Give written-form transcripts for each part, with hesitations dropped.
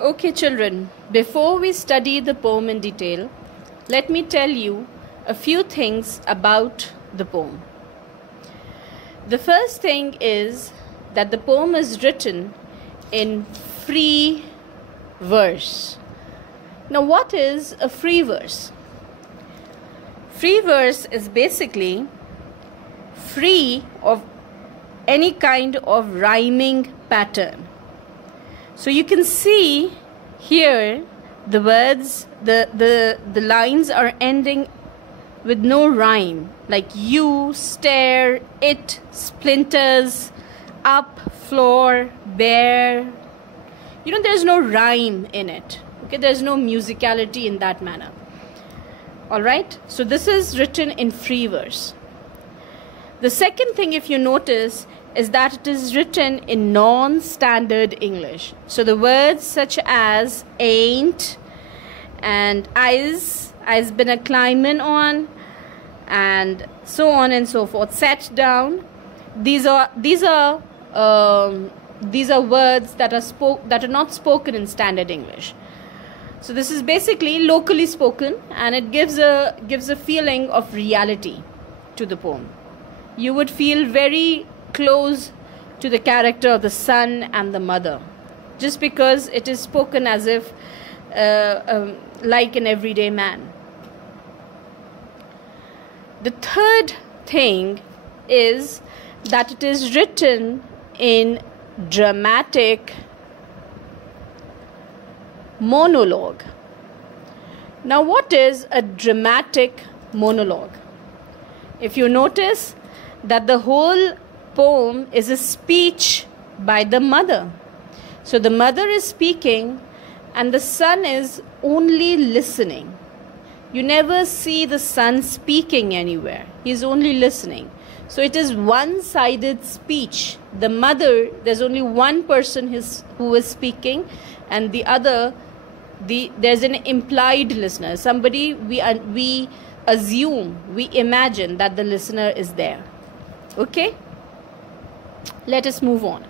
Okay, children, before we study the poem in detail, let me tell you a few things about the poem. The first thing is that the poem is written in free verse. Now, what is a free verse? Free verse is basically free of any kind of rhyming pattern. So you can see here the words, the lines are ending with no rhyme, like you, stare, it, splinters, up, floor, bear. There's no rhyme in it. Okay, there's no musicality in that manner. All right, so this is written in free verse. The second thing, if you notice, is that it is written in non-standard English. So the words such as ain't and I's been a climbing on, and so on and so forth, sat down. These are words that are not spoken in standard English. So this is basically locally spoken, and it gives a feeling of reality to the poem. You would feel very close to the character of the son and the mother, just because it is spoken as if like an everyday man. The third thing is that it is written in dramatic monologue. Now, what is a dramatic monologue? If you notice that the whole poem is a speech by the mother. So the mother is speaking and the son is only listening. You never see the son speaking anywhere. He is only listening. So it is one-sided speech. The mother, there's only one person who is speaking, and the other, there's an implied listener. Somebody we assume, we imagine that the listener is there. Okay? Let us move on.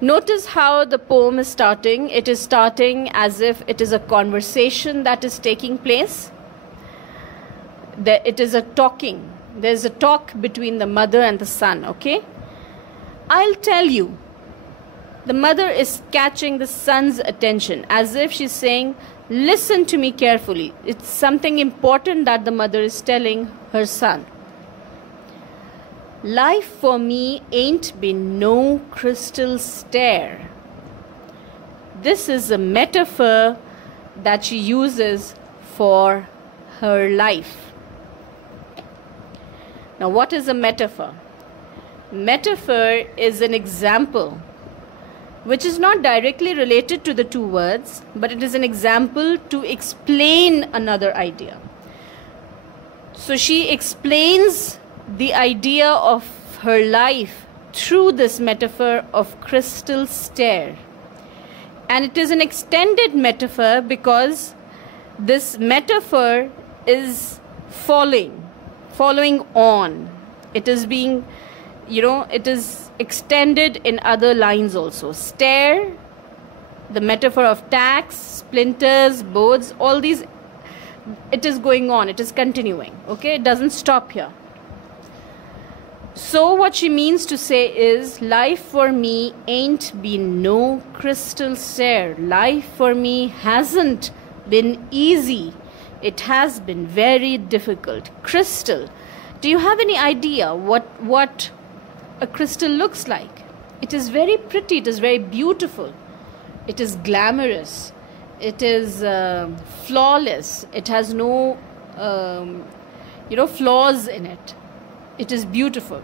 Notice how the poem is starting. It is starting as if it is a conversation that is taking place. It is a talking. There's a talk between the mother and the son, okay? I'll tell you. The mother is catching the son's attention as if she's saying, listen to me carefully. It's something important that the mother is telling her son. Life for me ain't been no crystal stair. This is a metaphor that she uses for her life. Now, what is a metaphor? Metaphor is an example which is not directly related to the two words, but it is an example to explain another idea. So she explains the idea of her life through this metaphor of crystal stair. And it is an extended metaphor because this metaphor is following on. It is being, it is extended in other lines also. Stair, the metaphor of tacks, splinters, boards, all these, it is going on, it is continuing. Okay, it doesn't stop here. So what she means to say is, life for me ain't been no crystal stair. Life for me hasn't been easy. It has been very difficult. Crystal. Do you have any idea what a crystal looks like? It is very pretty. It is very beautiful. It is glamorous. It is flawless. It has no, flaws in it. It is beautiful.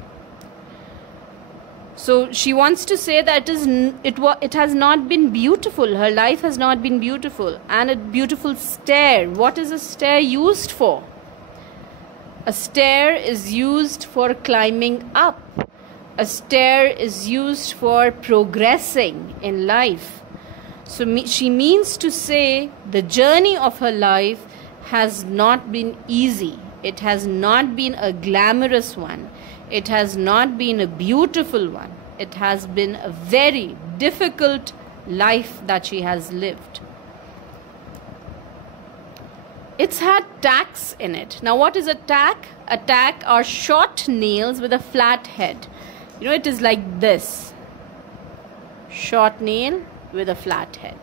So she wants to say that it has not been beautiful. Her life has not been beautiful. And a beautiful stair. What is a stair used for? A stair is used for climbing up. A stair is used for progressing in life. So she means to say the journey of her life has not been easy. It has not been a glamorous one. It has not been a beautiful one. It has been a very difficult life that she has lived. It's had tacks in it. Now what is a tack? A tack are short nails with a flat head. You know, it is like this. Short nail with a flat head.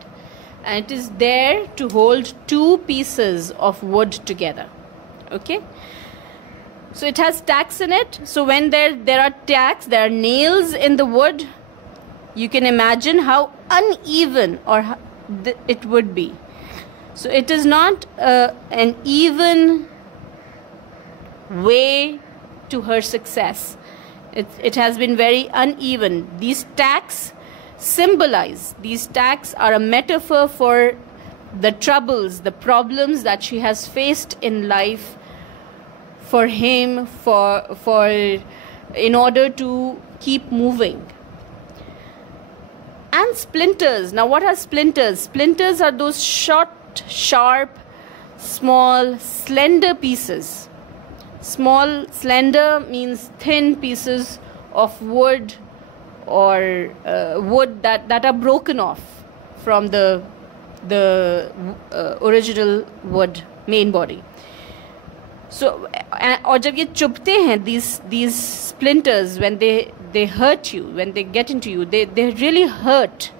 And it is there to hold two pieces of wood together. Okay? So it has tacks in it. So when there are tacks, there are nails in the wood, you can imagine how uneven or it would be. So it is not an even way to her success. It has been very uneven. These tacks symbolize, these tacks are a metaphor for the troubles, the problems that she has faced in life, for him, in order to keep moving. And splinters. Now what are splinters? Splinters are those short, sharp, small, slender pieces. Small, slender means thin pieces of wood or wood that are broken off from the original wood main body. So और जब ये चुभते हैं, these splinters, when they hurt you, when they get into you, they really hurt.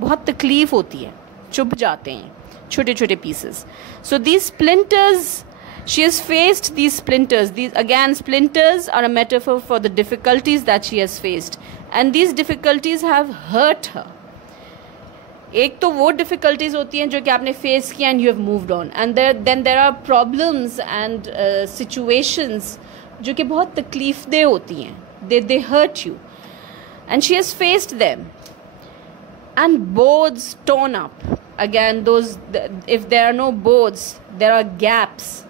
बहुत तकलीफ होती है, चुभ जाते हैं छोटे छोटे pieces. So these splinters, she has faced these splinters. These again, splinters are a metaphor for the difficulties that she has faced, and these difficulties have hurt her. एक तो वो difficulties होती हैं जो कि आपने face किया and you have moved on, and then there are problems and situations जो कि बहुत तकलीफदेह होती हैं. They hurt you, and she has faced them. And boards torn up. Again, if there are no boards, there are gaps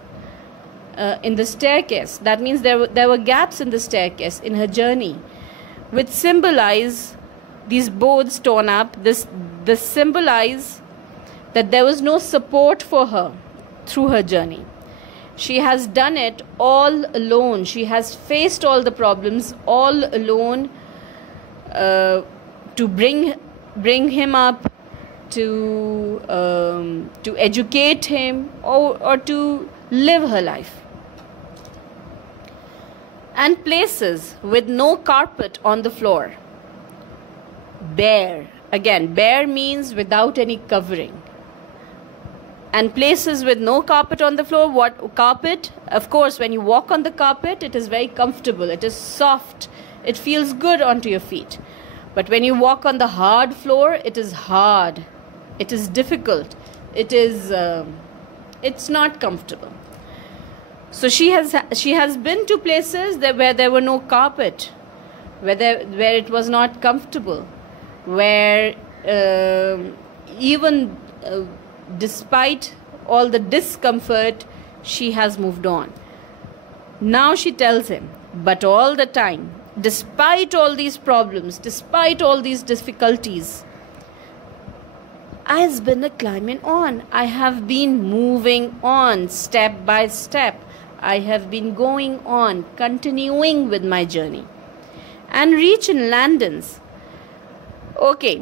in the staircase. That means there were gaps in the staircase in her journey, which symbolize these boards torn up. This symbolize that there was no support for her through her journey. She has done it all alone. She has faced all the problems all alone to bring him up, to educate him, or to live her life. And places with no carpet on the floor. Bare. Again, bare means without any covering. And places with no carpet on the floor. What carpet? Of course, when you walk on the carpet, it is very comfortable. It is soft. It feels good onto your feet. But when you walk on the hard floor, it is hard. It is difficult. It's not comfortable. So she has been to places where there were no carpet, where it was not comfortable, where even despite all the discomfort, she has moved on. Now she tells him, but all the time, despite all these problems, despite all these difficulties, I've been climbing on. I have been moving on step by step. I have been going on, continuing with my journey. And reach in landings. Okay,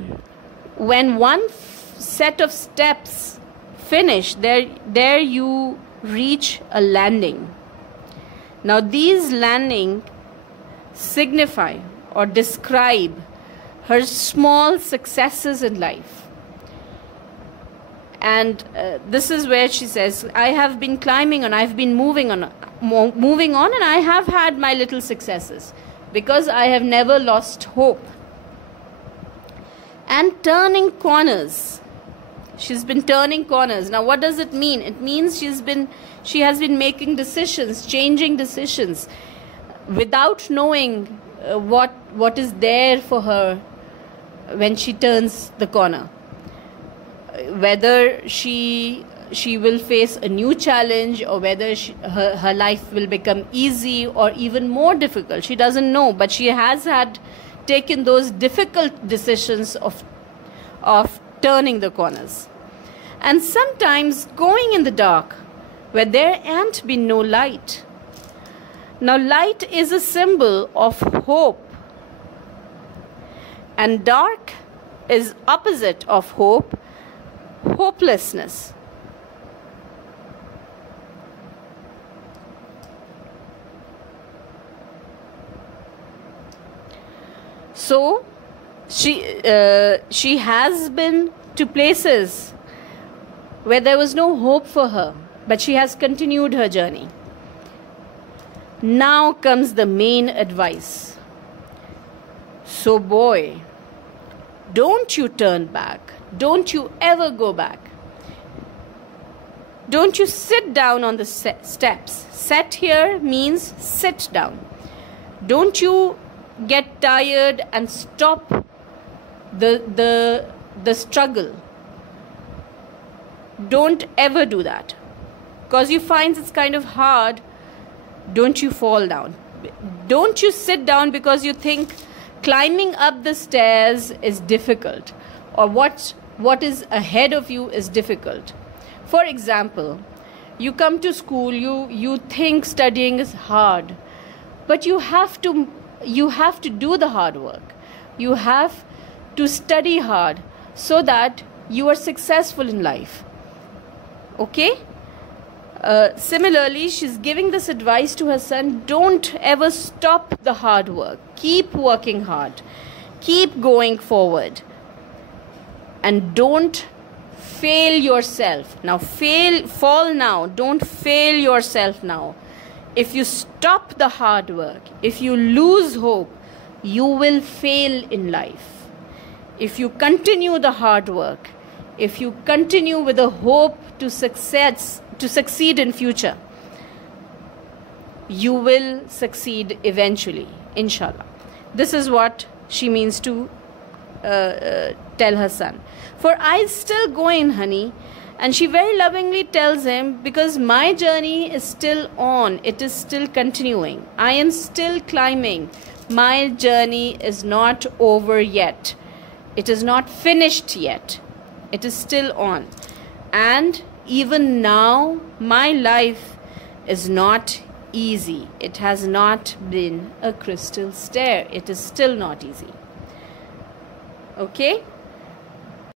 when one set of steps finish, there you reach a landing. Now these landing signify or describe her small successes in life. And this is where she says, I have been climbing and I've been moving on, and I have had my little successes because I have never lost hope. And turning corners. She's been turning corners. Now what does it mean? It means she has been making decisions, changing decisions, without knowing what is there for her when she turns the corner. Whether she will face a new challenge, or whether her life will become easy or even more difficult, she doesn't know. But she has taken those difficult decisions of turning the corners. And sometimes going in the dark where there ain't been no light. Now light is a symbol of hope, and dark is a symbol is opposite of hope, hopelessness. So she has been to places where there was no hope for her, but she has continued her journey. Now comes the main advice. So boy, don't you turn back. Don't you ever go back. Don't you sit down on the steps. Set here means sit down. Don't you get tired and stop the struggle. Don't ever do that. Because you find it's kind of hard. Don't you fall down. Don't you sit down because you think climbing up the stairs is difficult, or what is ahead of you is difficult. For example, you come to school, you think studying is hard, but you have to do the hard work. You have to study hard so that you are successful in life. Okay? Similarly, she's giving this advice to her son. Don't ever stop the hard work. Keep working hard. Keep going forward. And don't fail yourself. Now, fall now. Don't fail yourself now. If you stop the hard work, if you lose hope, you will fail in life. If you continue the hard work, if you continue with a hope to succeed in future, you will succeed eventually, inshallah. This is what she means to tell her son. For I still going, honey. And she very lovingly tells him, because my journey is still on. It is still continuing. I am still climbing. My journey is not over yet. It is not finished yet. It is still on. And even now, my life is not easy. It has not been a crystal stair. It is still not easy. Okay?